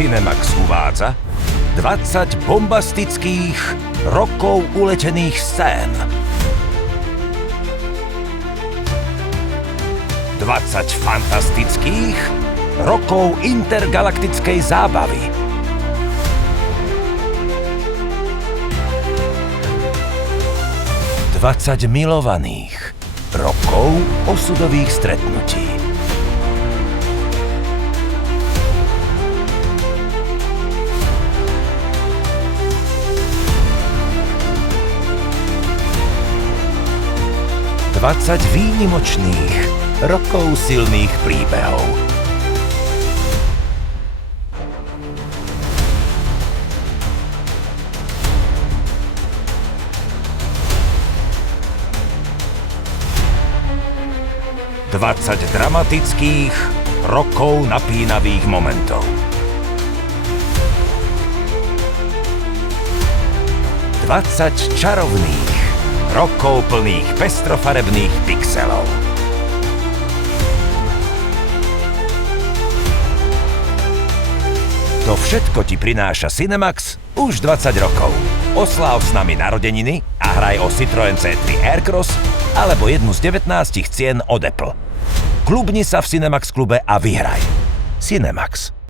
Cinemax uvádza 20 bombastických rokov uletených scén. 20 fantastických rokov intergalaktickej zábavy. 20 milovaných rokov osudových stretnutí. Dvadsať výnimočných rokov silných príbehov. Dvadsať dramatických rokov napínavých momentov. 20 čarovných rokov plných pestrofarebných pixelov. To všetko ti prináša Cinemax už 20 rokov. Osláv s nami narodeniny a hraj o Citroën C3 Aircross alebo jednu z 19 cien od Apple. Klubni sa v Cinemax klube a vyhraj. Cinemax.